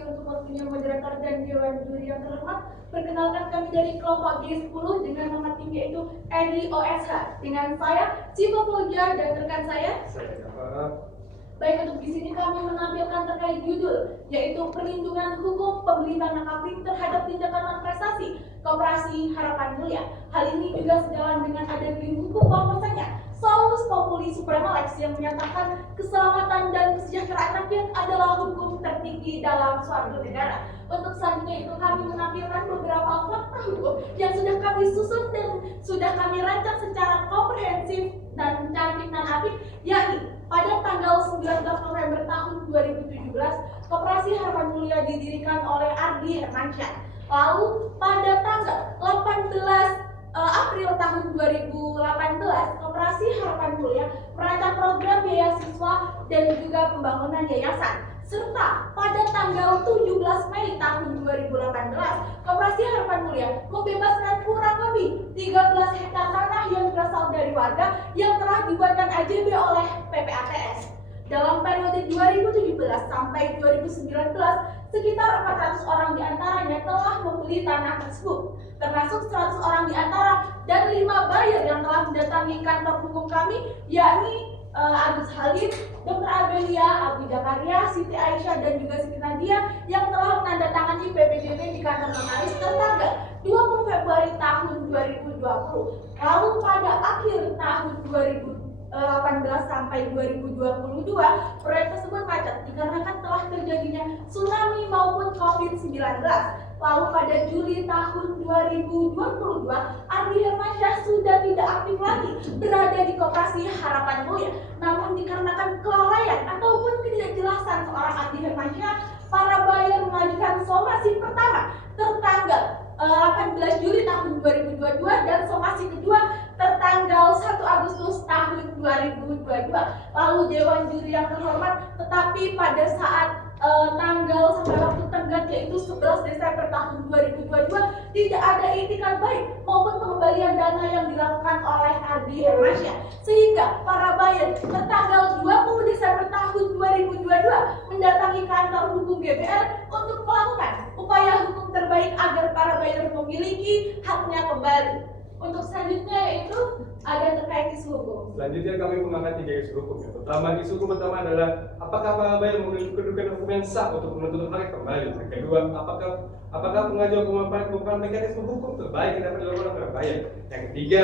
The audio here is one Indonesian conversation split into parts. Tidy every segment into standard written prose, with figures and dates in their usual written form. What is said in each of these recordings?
kasih untuk waktunya moderator dan dewan juri yang terhormat. Perkenalkan kami dari kelompok G10 dengan nama tim yaitu NIOSH. Dengan saya, Cipo Foggia dan rekan saya. Baik, untuk di sini kami menampilkan terkait judul, yaitu perlindungan hukum pembeli tanah kafling terhadap tindakan non-prestasi Koperasi Harapan Mulia. Hal ini juga sejalan dengan ada payung hukum bahwasanya Salus Populi Suprema Lex yang menyatakan keselamatan dan kesejahteraan rakyat adalah hukum tertinggi dalam suatu negara. Untuk selanjutnya itu kami menampilkan beberapa fakta hukum yang sudah kami susun dan sudah kami rancang secara komprehensif dan cantik dan apik, yakni pada tanggal 19 November tahun 2017, Koperasi Harapan Mulia didirikan oleh Ardi Hermansyah. Lalu pada tanggal 18 April tahun 2018, Koperasi Harapan Mulia merancang program beasiswa dan juga pembangunan yayasan. Serta pada tanggal 17 Mei tahun 2018, Koperasi Harapan Mulia membebaskan kurang lebih 13 hektar tanah yang berasal dari warga yang telah dibuatkan AJB oleh PPATS. Dalam periode 2017 sampai 2019, sekitar 400 orang diantaranya telah membeli tanah tersebut, termasuk 100 orang diantara dan 5 buyer yang telah mendatangi kantor hukum kami, yakni Agus Halim, Dr. Abelia, Abu Jakaria, Siti Aisyah, dan juga Siti Nadia yang telah menandatangani PPDB di kantor notaris tertanggal 20 Februari tahun 2020. Lalu pada akhir tahun 2018 sampai 2022, proyek tersebut macet dikarenakan telah terjadinya tsunami maupun COVID-19. Lalu pada Juli tahun 2022, Ardi Hermansyah sudah tidak aktif lagi berada di Koperasi Harapan Mulia. Namun dikarenakan kelalaian ataupun ketidakjelasan seorang Ardi Hermansyah, para buyer mengajukan somasi pertama tertanggal 18 Juli tahun 2022 dan somasi kedua tertanggal 1 Agustus tahun 2022. Lalu dewan juri yang terhormat, tetapi pada saat tanggal sampai waktu tenggat yaitu 11 Desember tahun 2022 tidak ada itikat baik maupun pengembalian dana yang dilakukan oleh Ardi Hermansyah, sehingga para buyer tertanggal 20 Desember tahun 2022 mendatangi kantor hukum GBL untuk melakukan upaya hukum terbaik agar para buyer memiliki haknya kembali. Untuk selanjutnya yaitu ada terkait isu hukum. Selanjutnya kami mengangkat 3 isu hukum. Yang pertama, isu hukum pertama adalah apakah para buyer memiliki kedudukan hukum yang sah untuk menuntut hak kembali. Yang kedua, apakah pengajuan pemanfaatan merupakan mekanisme hukum terbaik yang dapat dilakukan oleh para buyer. Yang ketiga,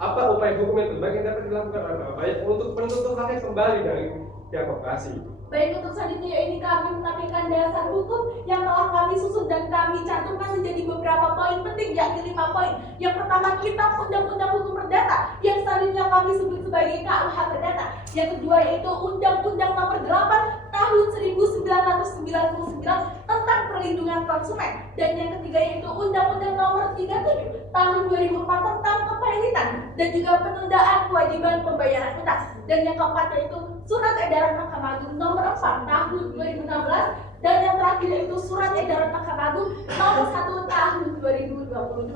apa upaya hukum yang terbaik yang dapat dilakukan oleh para buyer untuk menuntut haknya kembali dari pihak koperasi. Baik, untuk selanjutnya ini kami menampilkan dasar hukum yang telah kami susun dan kami cantumkan menjadi beberapa poin penting, yakni 5 poin. Yang pertama, Kitab Undang-Undang Hukum Perdata, yang selanjutnya kami sebut sebagai KUH Perdata. Yang kedua yaitu Undang-Undang Nomor 8 Tahun 1999 tentang Perlindungan Konsumen, dan yang ketiga yaitu Undang-Undang Nomor 37 Tahun 2004 tentang Kepemilikan dan juga penundaan kewajiban pembayaran utang, dan yang keempat yaitu Surat Edaran Mahkamah Agung Nomor 4 Tahun 2016, dan yang terakhir yaitu Surat Edaran Mahkamah Agung Nomor 1 Tahun 2022.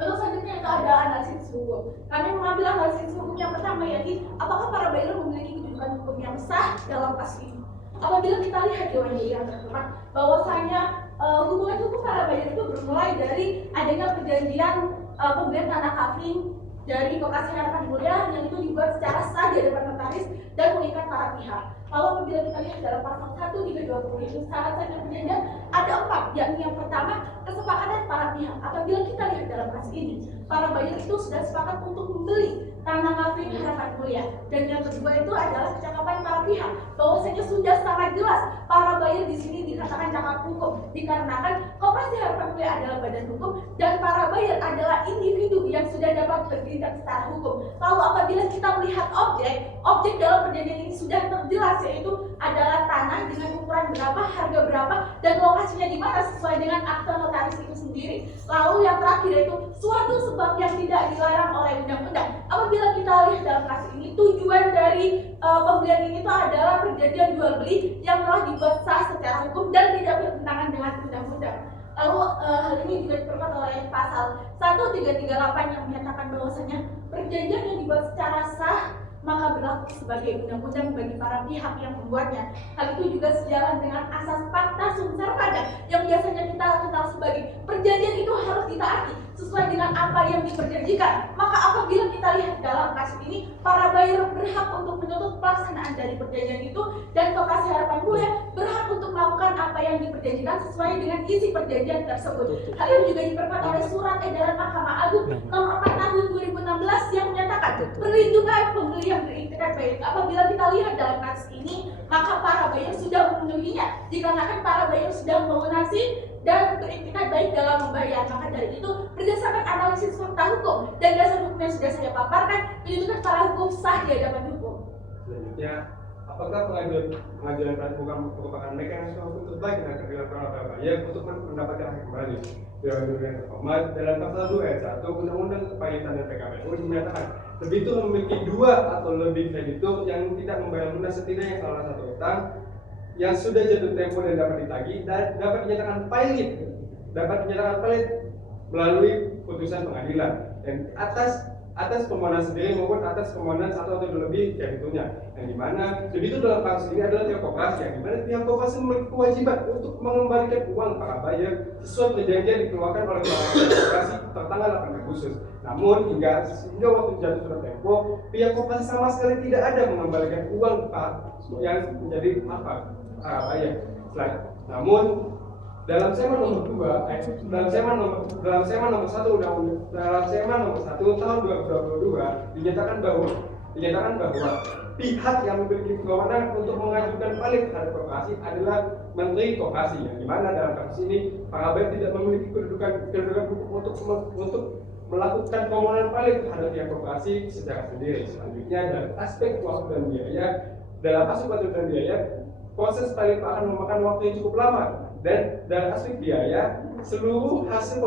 Untuk selanjutnya itu ada analisis hukum. Kami mengambil analisis hukum yang pertama, yaitu apakah para buyer memiliki kedudukan hukum yang sah dalam kasus ini. Apabila kita lihat dewan juri yang terhormat, bahwasanya hubungan hukum para buyer itu bermulai dari adanya perjanjian pembelian tanah kafling dari Koperasi Harapan Mulia yang itu dibuat secara sah di hadapan notaris dan mengikat para pihak. Lalu apabila kita lihat dalam pasal 1, 3, 20 itu syarat sah perjanjian ada 4, yakni yang pertama kesepakatan para pihak. Apabila kita lihat dalam kasus ini, para buyer itu sudah sepakat untuk membeli tanah kafling Harapan Mulia, dan yang kedua itu adalah kecakapan para pihak, bahwasanya sudah sangat jelas para buyer di sini dikatakan cakap hukum dikarenakan Koperasi Harapan Mulia adalah badan hukum dan para buyer adalah individu yang sudah dapat bertindak secara hukum. Lalu apabila kita melihat objek dalam perjanjian ini sudah terjelas, yaitu adalah tanah dengan ukuran berapa, harga berapa, dan lokasinya di mana sesuai dengan akte notaris itu sendiri. Lalu yang terakhir yaitu suatu sebab yang tidak dilarang oleh undang-undang. Apabila kita lihat dalam kasus ini, tujuan dari pembelian ini itu adalah perjanjian jual beli yang telah dibuat sah secara hukum dan tidak bertentangan dengan undang-undang. Lalu hal ini juga diperkuat oleh pasal 1338 yang menyatakan bahwasanya perjanjian yang dibuat secara sah maka berlaku sebagai undang-undang bagi para pihak yang membuatnya. Hal itu juga sejalan dengan asas pacta sunt servanda yang biasanya kita kenal sebagai perjanjian itu harus ditaati sesuai dengan apa yang diperjanjikan. Maka apabila kita lihat dalam kasus ini, para buyer berhak untuk menuntut pelaksanaan dari perjanjian itu, dan Koperasi Harapan Mulia berhak untuk melakukan apa yang diperjanjikan sesuai dengan isi perjanjian tersebut. Hal ini juga diperkuat oleh Surat Edaran Mahkamah Agung Nomor 4 Tahun 2016 yang menyatakan perlindungan pembeli yang beriktikat baik. Apabila kita lihat dalam kasus ini, maka para buyer sudah memenuhinya dikarenakan para buyer sudah melunasi dan beriktikat baik dalam membayar. Maka dari itu, berdasarkan analisis fakta hukum dan dasar hukum yang sudah saya paparkan, menunjukkan para hukum sah di hadapan hukum. Selanjutnya, apakah pengajuan praduga merupakan mekanisme hukum terbaik yang akan dilakukan oleh buyer untuk mendapatkan hak kembali? Dewan Undangan Terhormat dalam pasal 2 ayat 1 Undang-Undang Kepahitan dan PKPU menyatakan debitur memiliki dua atau lebih kreditur yang tidak membayar lunas setidaknya salah satu utang yang sudah jatuh tempo dan dapat ditagih dan dapat dinyatakan valid melalui putusan pengadilan dan atas permohonan sendiri maupun atas permohonan satu atau lebih krediturnya, yang dimana debitur dalam kasus ini adalah pihak koperasi, yang dimana pihak koperasi memiliki kewajiban untuk mengembalikan uang para buyer sesuai perjanjian dikeluarkan oleh koperasi tertanggal 8 Agustus. Namun hingga waktu jatuh surat tempo, pihak koperasi sama sekali tidak ada mengembalikan uang yang menjadi apa para buyer. Namun dalam Seman nomor 1 tahun 2022 dinyatakan bahwa pihak yang memiliki kewenangan untuk mengajukan balik terhadap koperasi adalah Menteri Koperasi, yang dimana dalam kasus ini para buyer tidak memiliki kedudukan hukum untuk melakukan permohonan balik terhadap pihak koperasi secara sendiri. Selanjutnya dalam aspek waktu dan biaya, proses balik akan memakan waktu yang cukup lama. Dan dalam aspek biaya, seluruh hasil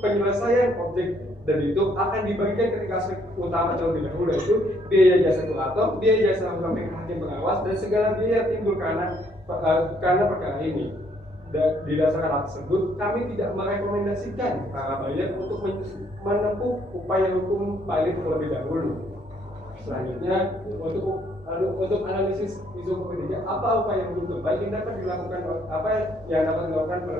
penyelesaian objek dan itu akan dibagikan ketika aspek utama terlebih dahulu, yaitu biaya jasa kurator, biaya jasa hakim pengawas, dan segala biaya yang timbul karena perkara ini. Didasarkan hal tersebut, kami tidak merekomendasikan para buyer untuk menempuh upaya hukum balik terlebih dahulu. Selanjutnya, untuk analisis isu hukum ini, apa upaya hukum terbaik yang dapat dilakukan oleh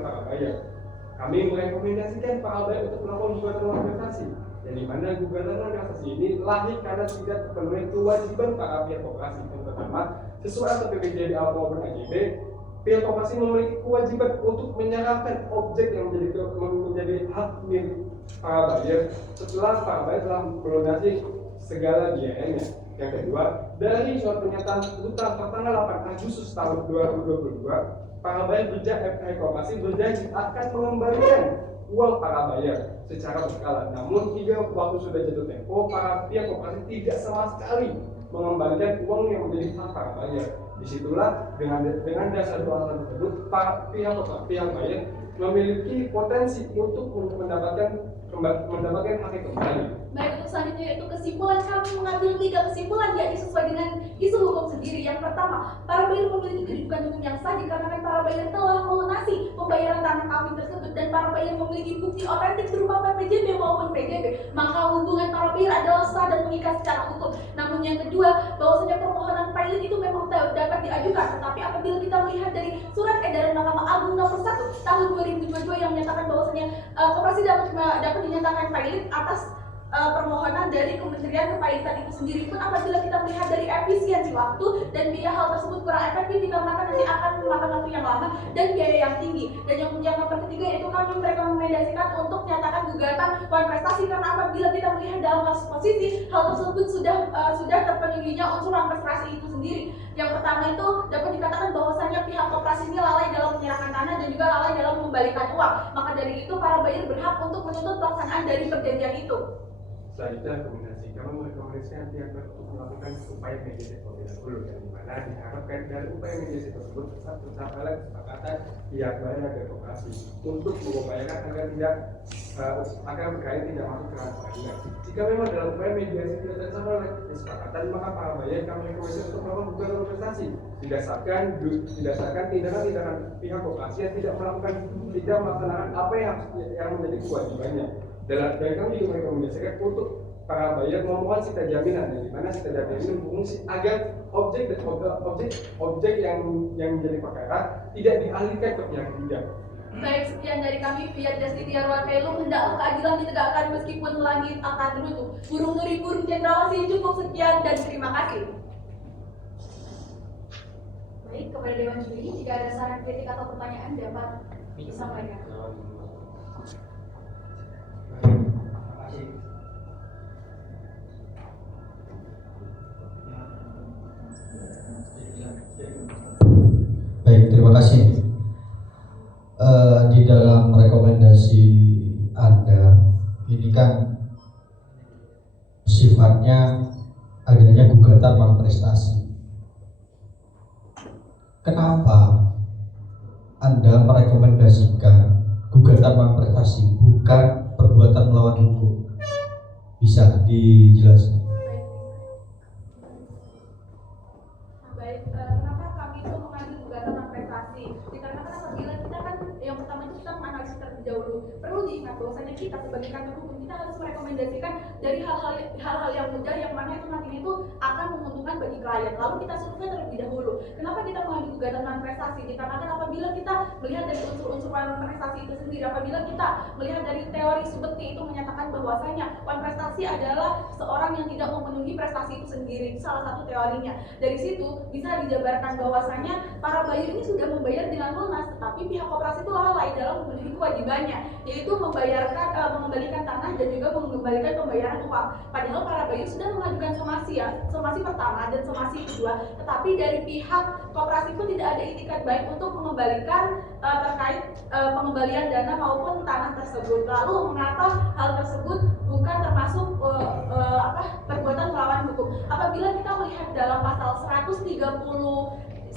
para buyer? Kami merekomendasikan para buyer untuk melakukan gugatan organisasi, yang dimana gugatan organisasi ini lahir karena tidak terpenuhi kewajiban para pihak koperasi. Yang pertama, sesuai atau PPJDA maupun AJB, pihak koperasi memiliki kewajiban untuk menyerahkan objek yang menjadi hak milik para buyer setelah para buyer telah melunasi segala biayanya. Yang kedua, dari surat pernyataan utang tertanggal 8 Agustus tahun 2022, para buyer koperasi berjanji akan mengembalikan uang para buyer secara berkala. Namun hingga waktu sudah jatuh tempo, para pihak koperasi tidak sama sekali mengembalikan uang yang menjadi hak para buyer. Disitulah dengan dasar dua alasan tersebut, para pihak buyer memiliki potensi untuk mendapatkan haknya kembali. Baik, untuk selanjutnya yaitu kesimpulan, kami mengambil 3 kesimpulan yakni sesuai dengan isu hukum sendiri. Yang pertama, para buyer memiliki kedudukan hukum yang sah dikarenakan para buyer telah melunasi pembayaran tanah kawin tersebut dan para buyer memiliki bukti otentik berupa PPJB maupun PJB, maka hubungan para buyer adalah sah dan mengikat secara hukum. Namun yang kedua, bahwasanya permohonan pilot itu memang dapat diajukan, tetapi apabila kita melihat dari Surat Edaran Mahkamah Agung Nomor 1 Tahun 2022 yang menyatakan bahwasanya koperasi dapat dinyatakan pilot atas permohonan dari Kementerian Kepahitan itu sendiri pun, apabila kita melihat dari efisiensi waktu dan biaya, hal tersebut kurang efektif dikarenakan nanti akan memakan waktu yang lama dan biaya yang tinggi. Dan yang nomor ketiga yaitu kami merekomendasikan untuk menyatakan gugatan prestasi, karena apabila kita melihat dalam kasus posisi, hal tersebut sudah terpenuhinya unsur prestasi itu sendiri. Yang pertama itu dapat dikatakan bahwasannya pihak koperasi ini lalai dalam menyerahkan tanah dan juga lalai dalam mengembalikan uang. Maka dari itu para buyer berhak untuk menuntut pelaksanaan dari perjanjian itu. Selanjutnya rekomendasi, kami merekomendasikan pihak untuk melakukan upaya mediasi terlebih dahulu, yang dimana diharapkan dari upaya mediasi tersebut tercapailah kesepakatan pihak buyer dan koperasi untuk mengupayakan agar perkara tidak masuk ke ranah pengadilan. Jika memang dalam upaya mediasi tidak tercapai oleh kesepakatan, maka para buyer kami rekomendasikan untuk melakukan gugatan prestasi didasarkan tindakan pihak koperasi yang tidak melaksanakan apa yang menjadi kewajibannya. Dan kami juga merekomendasikan untuk para buyer memohon sita jaminan, di mana sita jaminan ini berfungsi agar objek yang menjadi perkara tidak dialihkan ke pihak ketiga. Baik, sekian dari kami Fiat Destitia Ruapelum. Hendaklah keadilan ditegakkan meskipun langit akan runtuh. Burung duri burung cendrawasih. Cukup sekian dan terima kasih. Baik, kepada Dewan Juri, jika ada saran, kritik atau pertanyaan dapat disampaikan. Baik, terima kasih. Di dalam rekomendasi Anda ini kan sifatnya adanya gugatan non-prestasi. Kenapa Anda merekomendasikan gugatan non-prestasi bukan perbuatan melawan hukum? Bisa dijelaskan? Baik, kenapa kami itu mengambil gugatan non-prestasi? Dikarenakan apabila kita kan yang pertama itu kita menganalisis terlebih dahulu. Perlu diingat bahwasanya kita sebagai kantor hukum kita harus merekomendasikan dari hal-hal yang mudah yang mana itu nantinya itu akan menguntungkan bagi klien. Lalu kita survei terlebih dahulu. Kenapa kita mengambil gugatan non-prestasi? Dikarenakan apabila kita melihat dari unsur-unsur non-prestasi itu sendiri, apabila kita melihat dari teori Subekti itu menyatakan bahwasanya non-prestasi adalah seorang yang tidak memenuhi prestasi itu sendiri. Itu salah satu teorinya. Dari situ bisa dijabarkan bahwasanya para buyer ini sudah membayar dengan lunas, tetapi pihak koperasi itu lalai dalam memenuhi kewajibannya, yaitu mengembalikan tanah dan juga mengembalikan pembayaran uang. Padahal para buyer sudah mengajukan somasi pertama dan somasi kedua, tetapi dari pihak koperasi pun tidak ada itikat baik untuk mengembalikan terkait pengembalian dana maupun tanah tersebut. Lalu mengapa hal tersebut bukan termasuk perbuatan melawan hukum? Apabila kita melihat dalam pasal 131.365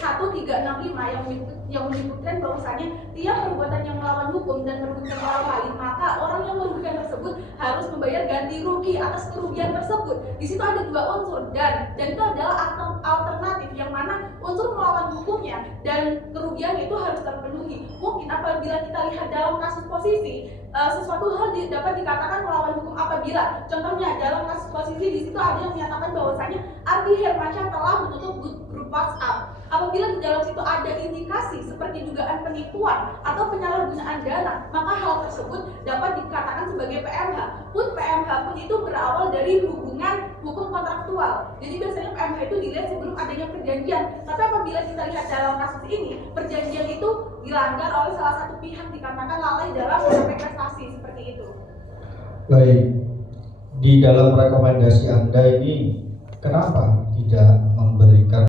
yang menyebutkan bahwasanya tiap perbuatan yang melawan hukum dan merugikan orang lain, maka orang yang merugikan tersebut harus membayar ganti rugi atas kerugian tersebut. Di situ ada dua unsur dan itu adalah alternatif yang mana unsur melawan hukumnya dan kerugian itu harus terpenuhi. Mungkin apabila kita lihat dalam kasus posisi sesuatu hal dapat dikatakan melawan hukum apabila contohnya dalam kasus posisi di situ ada yang menyatakan bahwasanya Ardi Hermansyah telah menutup grup WhatsApp. Apabila di dalam situ ada indikasi seperti dugaan penipuan atau penyalahgunaan dana, maka hal tersebut dapat dikatakan sebagai PMH. PMH pun itu berawal dari hubungan hukum kontraktual. Jadi biasanya PMH itu dilihat sebelum adanya perjanjian. Tapi apabila kita lihat dalam kasus ini, perjanjian itu dilanggar oleh salah satu pihak dikatakan lalai dalam mencapai prestasi seperti itu. Baik, di dalam rekomendasi Anda ini kenapa tidak memberikan